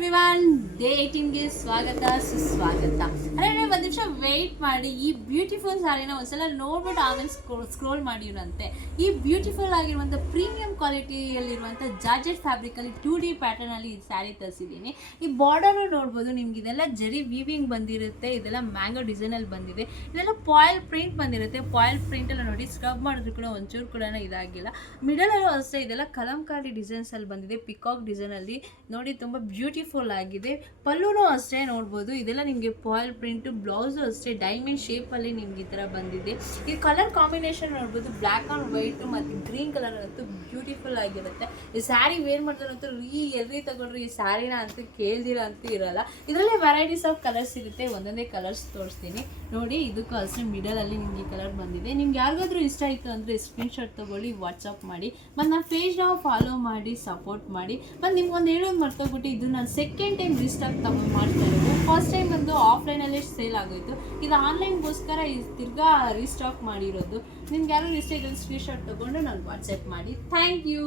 Everyone, day 18ಗೆ ಸ್ವಾಗತ ಸುಸ್ವಾಗತ. ಅರೆ ಒಂದು ನಿಮಿಷ ವೆಯ್ಟ್ ಮಾಡಿ. ಈ ಬ್ಯೂಟಿಫುಲ್ ಸ್ಯಾರಿನ ಒಂದ್ಸಲ ನೋಡ್ಬಿಟ್ಟು ಆಮೇಲೆ ಸ್ಕ್ರೋಲ್ ಮಾಡಿರಂತೆ. ಈ ಬ್ಯೂಟಿಫುಲ್ ಆಗಿರುವಂಥ ಪ್ರೀಮಿಯಂ ಕ್ವಾಲಿಟಿಯಲ್ಲಿರುವಂಥ ಜಾರ್ಜೆಟ್ ಫ್ಯಾಬ್ರಿಕಲ್ಲಿ 2D ಪ್ಯಾಟರ್ನಲ್ಲಿ ಈ ಸ್ಯಾರಿ ತರಿಸಿದ್ದೀನಿ. ಈ ಬಾರ್ಡರು ನೋಡ್ಬೋದು, ನಿಮ್ಗೆ ಇದೆಲ್ಲ ಜರಿ ವೀವಿಂಗ್ ಬಂದಿರುತ್ತೆ. ಇದೆಲ್ಲ ಮ್ಯಾಂಗೋ ಡಿಸೈನಲ್ಲಿ ಬಂದಿದೆ. ಇದೆಲ್ಲ ಪಾಯಿಲ್ ಪ್ರಿಂಟ್ ಬಂದಿರುತ್ತೆ. ಪಾಯಿಲ್ ಪ್ರಿಂಟೆಲ್ಲ ನೋಡಿ, ಸ್ಕ್ರಬ್ ಮಾಡಿದ್ರು ಕೂಡ ಒಂಚೂರು ಕೂಡ ಇದಾಗಿಲ್ಲ. ಮಿಡಲಲ್ಲೂ ಅಷ್ಟೇ ಇದೆಲ್ಲ ಕಲಂಕಾರಿ ಡಿಸೈನ್ಸಲ್ಲಿ ಬಂದಿದೆ. ಪಿಕಾಕ್ ಡಿಸೈನಲ್ಲಿ ನೋಡಿ, ತುಂಬ ಬ್ಯೂಟಿಫುಲ್ ಆಗಿದೆ. ಪಲ್ಲುನೂ ಅಷ್ಟೇ ನೋಡ್ಬೋದು, ಇದೆಲ್ಲ ನಿಮಗೆ ಪಾಯಿಲ್ ಪ್ರಿಂಟು. ಬ್ಲೌಸು ಅಷ್ಟೇ ಡೈಮಂಡ್ ಶೇಪಲ್ಲಿ ನಿಮ್ಗೆ ಈ ಥರ ಬಂದಿದೆ. ಈ ಕಲರ್ ಕಾಂಬಿನೇಷನ್ ನೋಡ್ಬೋದು, ಬ್ಲ್ಯಾಕ್ ಆ್ಯಂಡ್ ವೈಟು ಮತ್ತು ಗ್ರೀನ್ ಕಲರ್ ಅಂತೂ ಬ್ಯೂಟಿಫುಲ್ ಆಗಿರುತ್ತೆ. ಈ ಸ್ಯಾರಿ ವೇರ್ ಮಾಡಿದ್ರಂತೂ ಎಲ್ರಿ ತಗೊಂಡ್ರೆ ಈ ಸ್ಯಾರಿನ ಅಂತೂ ಕೇಳ್ದಿರ ಅಂತೂ ಇರಲ್ಲ. ಇದರಲ್ಲೇ ವೆರೈಟೀಸ್ ಆಫ್ ಕಲರ್ಸ್ ಇರುತ್ತೆ. ಒಂದೊಂದೇ ಕಲರ್ಸ್ ತೋರಿಸ್ತೀನಿ ನೋಡಿ. ಇದಕ್ಕೂ ಅಷ್ಟೇ ಮಿಡಲಲ್ಲಿ ನಿಮಗೆ ಕಲರ್ ಬಂದಿದೆ. ನಿಮ್ಗೆ ಯಾರಿಗಾದ್ರೂ ಇಷ್ಟ ಆಯಿತು ಅಂದರೆ ಸ್ಕ್ರೀನ್ಶಾಟ್ ತೊಗೊಳ್ಳಿ, ವಾಟ್ಸಪ್ ಮಾಡಿ, ಮತ್ತು ನನ್ನ ಪೇಜ್ನ ಫಾಲೋ ಮಾಡಿ, ಸಪೋರ್ಟ್ ಮಾಡಿ. ಮತ್ತು ನಿಮ್ಗೆ ಒಂದು ಹೇಳೋದು ಮರ್ತೋಗ್ಬಿಟ್ಟು, ಇದು ನಾನು ಸೆಕೆಂಡ್ ಟೈಮ್ ರೀಸ್ಟಾಕ್ ಮಾಡ್ತಾ ಇರೋದು. ಫಸ್ಟ್ ಟೈಮ್ ಬಂದು ಆಫ್ಲೈನಲ್ಲೇ ಸೇಲ್ ಆಗೋಯಿತು. ಇದು ಆನ್ಲೈನ್ಗೋಸ್ಕರ ತಿರ್ಗಾ ರೀಸ್ಟಾಕ್ ಮಾಡಿರೋದು. ನಿಮ್ಗೆ ಯಾರು ಇಷ್ಟ ಇದ್ರಲ್ಲಿ ಸ್ಕ್ರೀನ್ಶಾಟ್ ತೊಗೊಂಡು ನಾನು ವಾಟ್ಸಪ್ ಮಾಡಿ. Thank you.